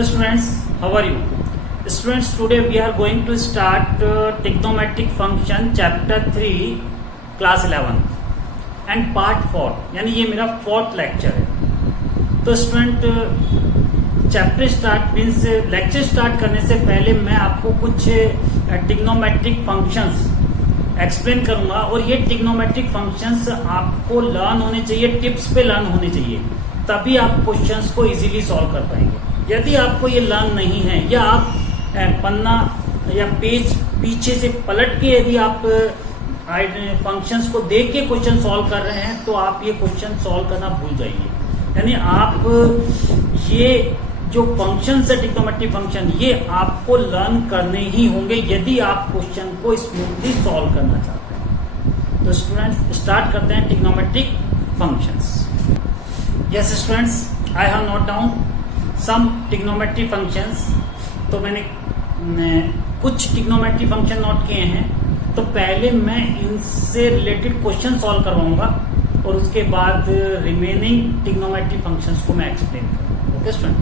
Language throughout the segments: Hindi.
Hello students, how are you? Students, today we are going to start trigonometric function chapter 3 class 11 and part 4 यानी ये मेरा 4th लेक्चर है। तो student chapter start means lecture start करने से पहले मैं आपको कुछ ट्रिग्नोमेट्रिक फंक्शंस एक्सप्लेन करूंगा और ये ट्रिग्नोमेट्रिक फंक्शंस आपको लर्न होने चाहिए, टिप्स पे लर्न होने चाहिए, तभी आप क्वेश्चंस को इजीली सॉल्व कर पाएंगे। यदि आपको ये लर्न नहीं है या आप पन्ना या पेज पीछे से पलट के यदि आप फंक्शंस को देख के क्वेश्चन सॉल्व कर रहे हैं तो आप ये क्वेश्चन सॉल्व करना भूल जाइए। यानी आप ये जो फंक्शंस है ट्रिग्नोमेट्रिक फंक्शन ये आपको लर्न करने ही होंगे यदि आप क्वेश्चन को स्मूथली सॉल्व करना चाहते हैं। तो स्टूडेंट्स स्टार्ट करते हैं trigonometric functions. Yes students, I have note down some trigonometric functions. तो मैंने कुछ ट्रिग्नोमेट्रिक फंक्शन नोट किए हैं। तो पहले मैं इनसे रिलेटेड क्वेश्चन सॉल्व करवाऊंगा और उसके बाद रिमेनिंग ट्रिग्नोमेट्रिक फंक्शंस को मैं एक्सप्लेन करूंगा। ओके स्टूडेंट,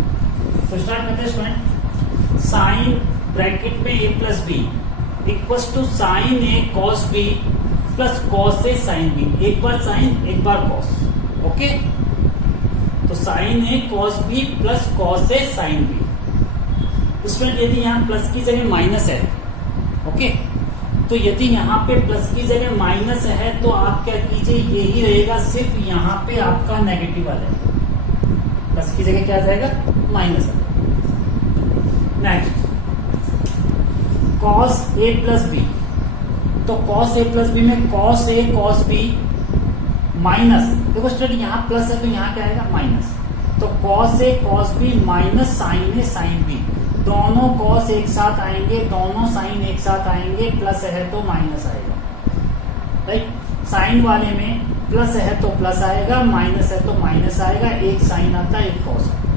तो स्टार्ट करते हैं स्टूडेंट। साइन ब्रैकेट में a plus B equals to sine A cos B plus cos A sine B. एक बार साइन एक बार कॉस। ओके, तो sine A cos B plus cos A sine B. उसमें यदि यहाँ प्लस की जगह माइनस है, ओके, तो यदि यहाँ पे प्लस की जगह माइनस है तो आप क्या कीजिए, यही रहेगा, सिर्फ यहाँ पे आपका नेगेटिव आ जाएगा। प्लस की जगह क्या आ जाएगा, माइनस आ जाएगा। Next cos A plus B. तो कॉस ए प्लस बी में cos A cos B minus, देखो स्टूडेंट यहाँ प्लस है तो यहाँ क्या आएगा, माइनस। तो कॉस ए कॉस बी माइनस साइन ए साइन बी। दोनों कॉस एक साथ आएंगे, दोनों साइन एक साथ आएंगे, प्लस है तो माइनस आएगा। राइट, साइन वाले में प्लस है तो प्लस आएगा, माइनस है तो माइनस आएगा। एक साइन आता है एक कॉस आता है,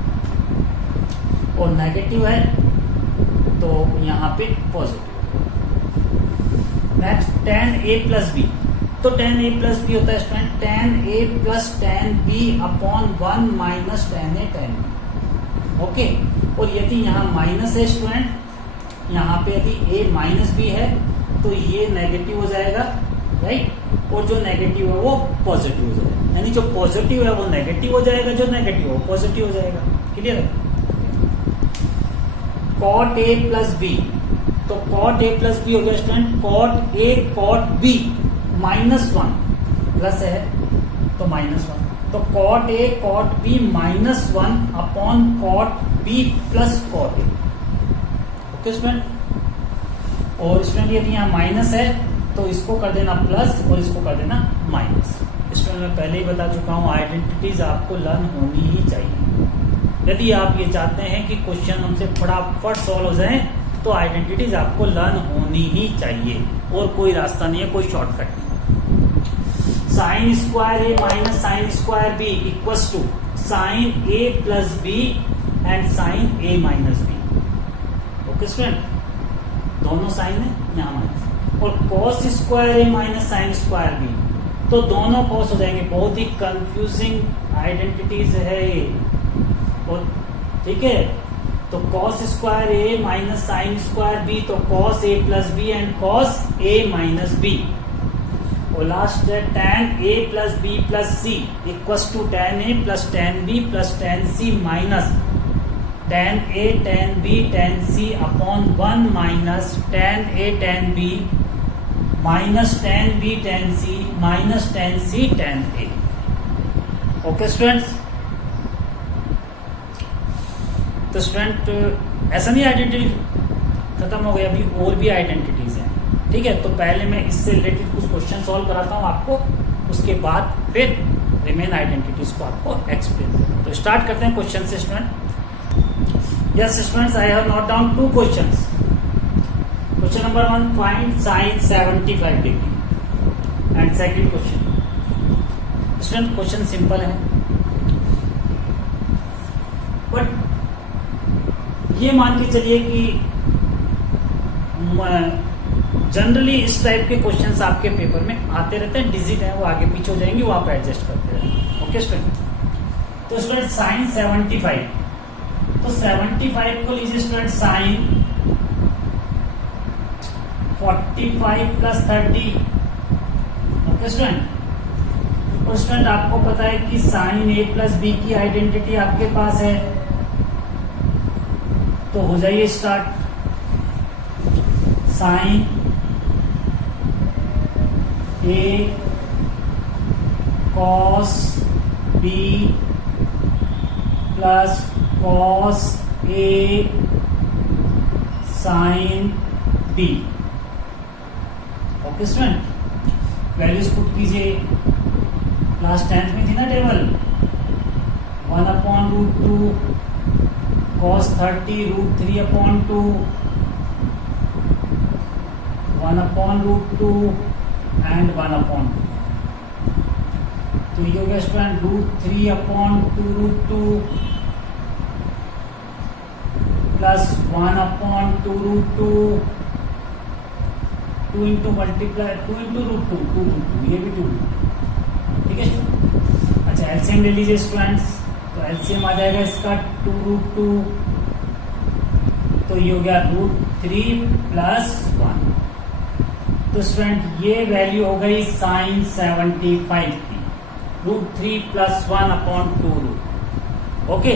और नेगेटिव है तो यहाँ पे positive. Next ten A plus B. तो टेन ए प्लस बी होता है student ten A plus ten B upon 1 minus ten A ten B. Okay, और यदि यहाँ माइनस है स्टूडेंट, यहाँ पे यदि a माइनस बी है तो ये नेगेटिव हो जाएगा, राइट, और जो नेगेटिव है वो पॉजिटिव हो जाएगा। यानी जो पॉजिटिव है वो नेगेटिव हो जाएगा, जो नेगेटिव है वो पॉजिटिव हो जाएगा। क्लियर है। Cot A plus B. तो कॉट ए प्लस बी हो गया student cot A cot B minus 1, plus है तो माइनस 1। तो cot A cot B minus 1 upon cot B plus cot A. Okay student, और स्टूडेंट यदि यहाँ माइनस है तो इसको कर देना प्लस और इसको कर देना माइनस। स्टूडेंट मैं पहले ही बता चुका हूँ, आइडेंटिटीज आपको लर्न होनी ही चाहिए। यदि आप ये चाहते हैं कि क्वेश्चन हमसे फटाफट सॉल्व हो जाए तो आइडेंटिटीज आपको लर्न होनी ही चाहिए, और कोई रास्ता नहीं है, कोई शॉर्टकट नहीं। Sine square A minus sine square B equals to sine A plus B and sine A minus B. Okay student, दोनों साइन है यहाँ माइनस। और cos square A minus sine square B, तो दोनों कॉस हो जाएंगे। बहुत ही कंफ्यूजिंग आइडेंटिटीज है ये, और ठीक है। तो cos square A minus sine square B, तो cos A plus B and cos A minus B. और लास्ट है tan a plus B plus C equals to tan a plus tan b plus tan c minus tan a tan b tan c upon 1 minus tan a tan b minus tan b tan c minus tan c tan a। Okay students, तो स्टूडेंट ऐसा नहीं आइडेंटिटी खत्म हो गया, अभी और भी आइडेंटिटीज हैं। ठीक है, तो पहले मैं इससे रिलेटेड कुछ क्वेश्चन सॉल्व कराता हूँ आपको, उसके बाद फिर रिमेन आइडेंटिटीज को आपको एक्सप्लेन करूँ। तो स्टार्ट करते हैं क्वेश्चन से student. Yes students, I have note down 2 questions. Question number 1, find sign 75 degree. And second question student, question simple है, बट ये मान के चलिए कि जनरली इस टाइप के क्वेश्चंस आपके पेपर में आते रहते हैं। डिजिट है वो आगे पीछे हो जाएंगे, वो आप एडजस्ट करते रहेंगे। ओके स्टूडेंट, तो स्टूडेंट साइन 75 तो 75 को लीजिए student sine 45 plus 30। Okay student, और स्टूडेंट आपको पता है कि साइन ए प्लस बी की आइडेंटिटी आपके पास है, तो हो जाइए start. Sine A cos B plus cos A sine B. Okay student, values put कीजिए। क्लास 10th में थी ना टेबल, 1/√2 cos 30 √3/2 1/√2 एंड 1/2। तो ये हो गया student √3/2√2 plus 1/2√2 2 into multiply 2 into √2 2 ये भी 2। ठीक है, अच्छा एलसीएम ले लीजिए स्टूडेंट्स, तो एलसीएम आ जाएगा इसका 2√2, तो ये हो गया √3 प्लस 1। तो स्टूडेंट ये वैल्यू हो गई साइन 75 की, √3 प्लस 1/2। ओके,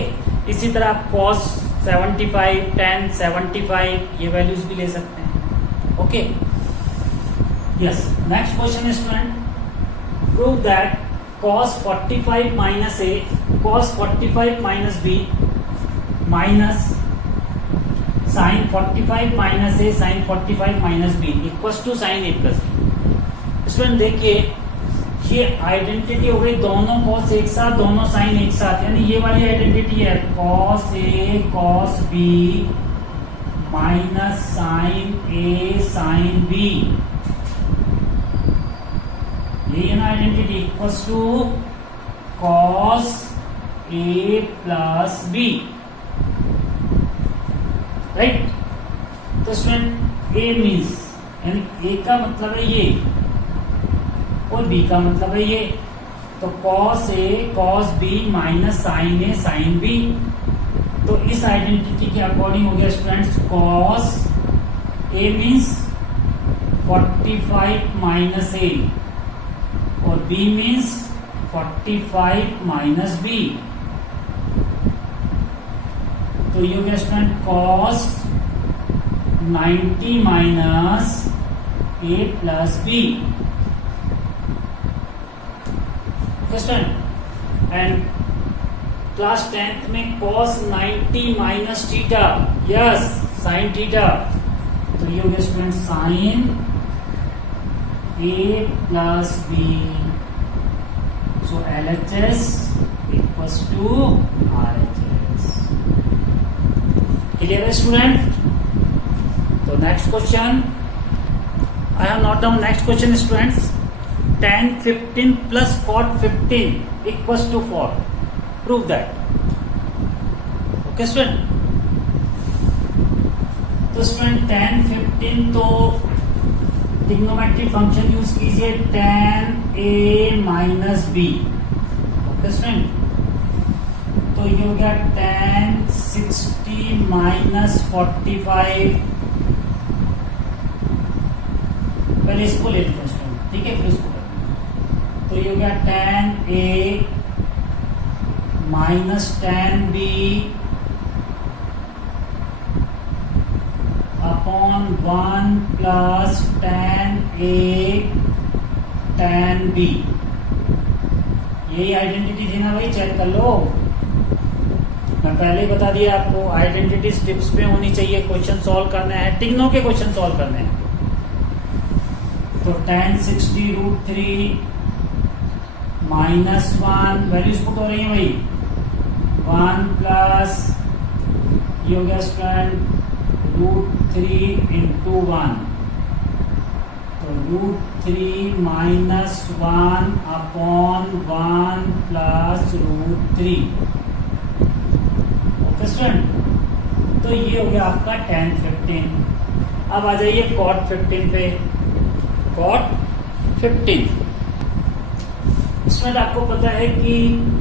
इसी तरह आप cos 75 tan 75 ये वैल्यूज भी ले सकते हैं। Okay, yes, next question is student, prove that cos 45 minus a cos 45 minus b minus sin 45 minus a sin 45 minus b equals to sin a plus b। Student देखिए, ये आइडेंटिटी हो गई, दोनों cos एक साथ, दोनों sin एक साथ, यानी ये वाली आइडेंटिटी है cos a cos b minus sin a sin b, ये है ना identity, equals to cos a plus b, right. तो स्टूडेंट a मीन्स यानी a का मतलब है ये और b का मतलब है ये, तो cos a cos b minus sin a sin b। तो इस आइडेंटिटी के अकॉर्डिंग हो गया students cos a means 45 minus a और b मीन्स 45 माइनस b। तो ये हो गया student cos 90 minus a plus b। And class 10th में cos 90 minus theta, yes sine theta, तो ये हो गया student sine a plus b। So LHS equals to RHS। Clear है स्टूडेंट? तो next question, I have note down next question students, tan 15 plus cot 15 equals to 4. Prove that. Okay student, तो स्टूडेंट tan 15 तो ट्रिग्नोमेट्रिक फंक्शन यूज कीजिए tan a minus b। Okay student, तो ये हो गया tan 60 माइनस 45। पहले इसको लेते हैं स्टूडेंट, ठीक है, फिर इसको। तो ये हो गया tan a minus tan b upon 1 plus tan a tan b। यही आइडेंटिटी थी ना भाई, चेक कर लो, मैं पहले ही बता दिया आपको, आइडेंटिटी टिप्स पे होनी चाहिए, क्वेश्चन सॉल्व करना है, टिग्नो के क्वेश्चन सॉल्व करने हैं। तो tan 60 √3 माइनस 1, वैल्यूज पुट हो रही है भाई, 1 प्लस ये हो गया स्टूडेंट √3 इंटू 1, तो √3 minus 1 upon 1 plus √3। Okay student, तो ये हो गया आपका tan 15। अब आ जाइए cot 15 पे। cot 15 स्टूडेंट, आपको पता है कि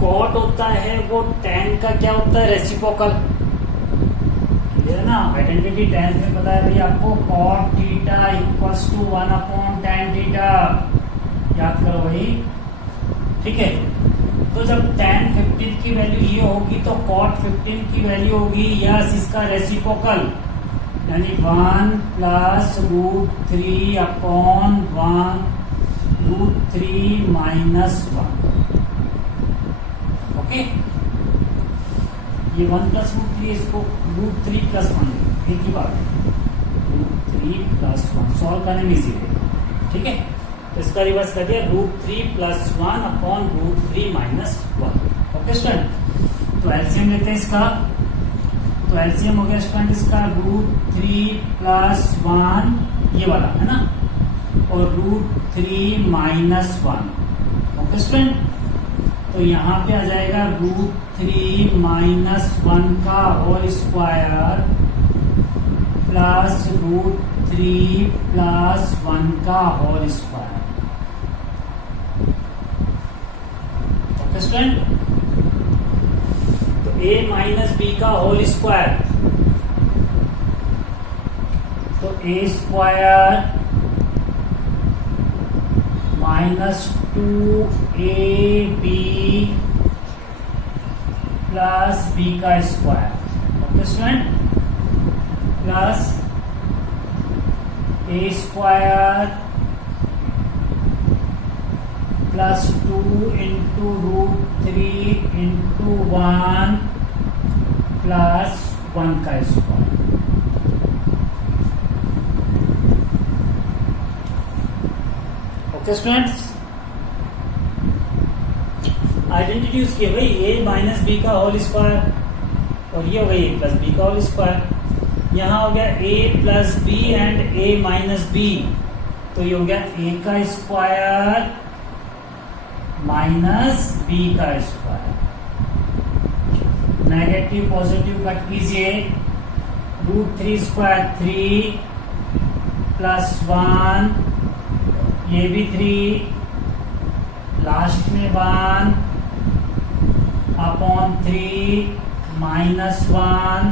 cot होता है वो tan का क्या होता है, रेसिप्रोकल। ना, आइडेंटिटी 10th में पता है भाई आपको, cot theta equals to 1/tan theta, याद करो भाई, ठीक है। तो जब tan 15 की वैल्यू ये होगी तो cot 15 की वैल्यू होगी यस इसका रेसिप्रोकल, यानी 1 प्लस √3/1 -1, ओके। ये 1 प्लस √3, इसको √3 + 1, एक ही बात है, √3 + 1 सॉल्व करने में इजी है, ठीक है। तो इसका रिवर्स कर दिया, √3 + 1/√3 -1, ओके स्टूडेंट। तो एलसीएम लेते हैं इसका, तो एलसीएम हो गया स्टूडेंट इसका √3 + 1 ये वाला है ना, और √3 -1, ओके स्टूडेंट। तो यहाँ पे आ जाएगा √3 -1 का होल स्क्वायर प्लस √3 + 1 का होल स्क्वायर, ओके स्टूडेंट। तो a - b का होल स्क्वायर, तो a² -2ab प्लस b का square, okay student, plus a² plus 2 into √3 into 1 plus 1 का square, okay students. Identity use किए भाई, a - b का होल स्क्वायर, और ये हो गई a + b का होल स्क्वायर। यहाँ हो गया a + b and a - b, तो ये हो गया a का स्क्वायर माइनस b का स्क्वायर। नेगेटिव पॉजिटिव कट कीजिए, √3² 3 + 1, ये भी 3, लास्ट में 1/3 -1,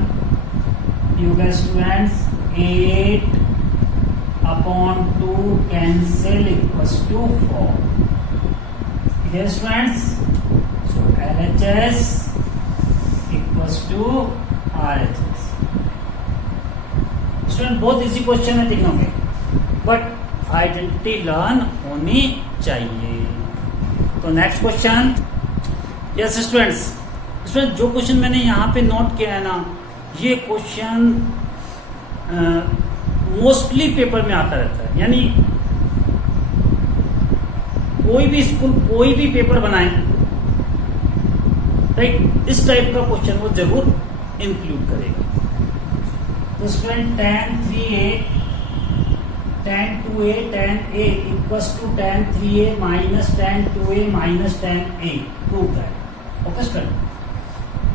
you guys students 8/2 cancel equals to 4, clear students। so LHS equals to RHS। Student बहुत इजी क्वेश्चन है तीनों में, बट आइडेंटिटी लर्न होनी चाहिए। तो next question, yes students, student जो क्वेश्चन मैंने यहाँ पे नोट किया है ना, ये क्वेश्चन मोस्टली पेपर में आता रहता है, यानी कोई भी स्कूल कोई भी पेपर बनाए, राइट, इस टाइप का क्वेश्चन वो जरूर इंक्लूड करेगा। तो student tan 3a tan 2a tan a equals to tan 3a minus tan 2a minus tan a, prove that, okay student.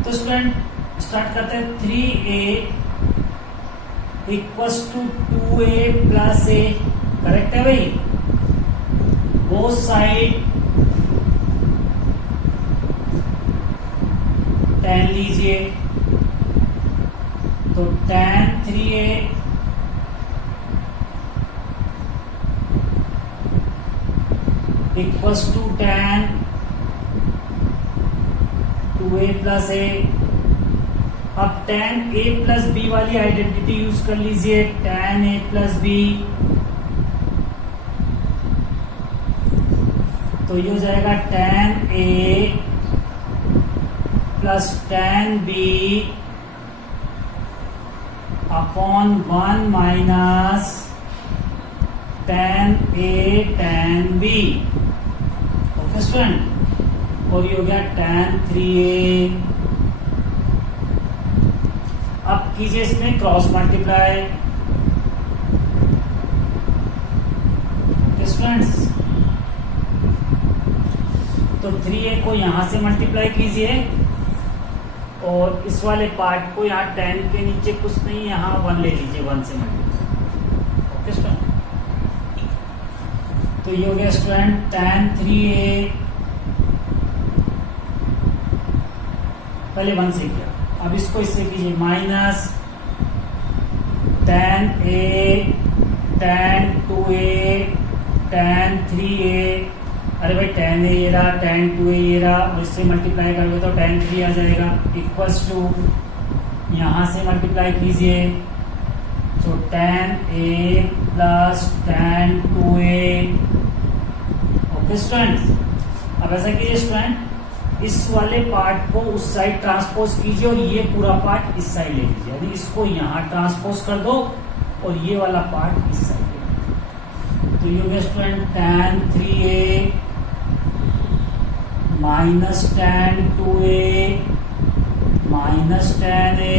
तो स्टूडेंट स्टार्ट करते हैं, 3a equals to 2a plus a, correct है भाई। बोथ साइड tan लीजिए, तो tan 3a equals to tan 2a plus a। अब tan a प्लस b वाली आइडेंटिटी यूज कर लीजिए, tan a प्लस b, तो ये हो जाएगा tan a plus tan b upon 1 minus tan a tan b, okay student. और ये हो गया tan 3a। अब कीजिए इसमें क्रॉस मल्टीप्लाई, ओके स्टूडेंट्स। तो 3a को यहां से मल्टीप्लाई कीजिए, और इस वाले पार्ट को यहाँ tan के नीचे कुछ नहीं, यहाँ 1 ले लीजिए, 1 से मल्टीप्लाई, ओके स्टूडेंट। तो ये हो गया स्टूडेंट tan 3a, पहले 1 से किया, अब इसको इससे कीजिए, minus tan A, tan 2A, tan 3A, अरे भाई tan A ये रहा, tan 2A ये रहा, और इससे मल्टीप्लाई करोगे तो tan 3 आ जाएगा, इक्वल्स टू यहाँ से मल्टीप्लाई कीजिए, सो tan A plus tan 2A। Okay students, अब ऐसा कीजिए स्टूडेंट, इस वाले पार्ट को उस साइड ट्रांसपोज कीजिए और ये पूरा पार्ट इस साइड ले लीजिए, यानी इसको यहाँ ट्रांसपोज कर दो और ये वाला पार्ट इस साइड ले लीजिए। तो ये हो गया student tan 3A minus tan 2A minus tan A,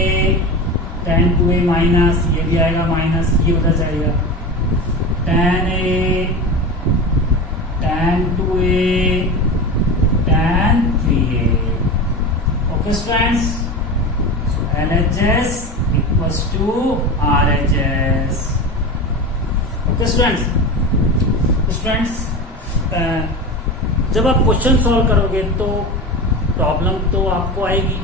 tan 2A minus, ये भी आएगा माइनस, ये उधर जाएगा, tan A, tan 2A, tan 3A। Okay students, so LHS equals to RHS। Okay students, जब आप क्वेश्चन सॉल्व करोगे तो प्रॉब्लम तो आपको आएगी,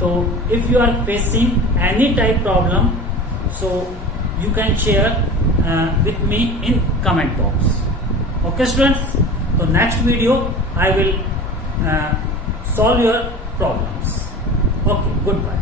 तो if you are facing any type problem, so you can share with me in comment box. Okay students, so next video I will solve your problems. Okay, goodbye.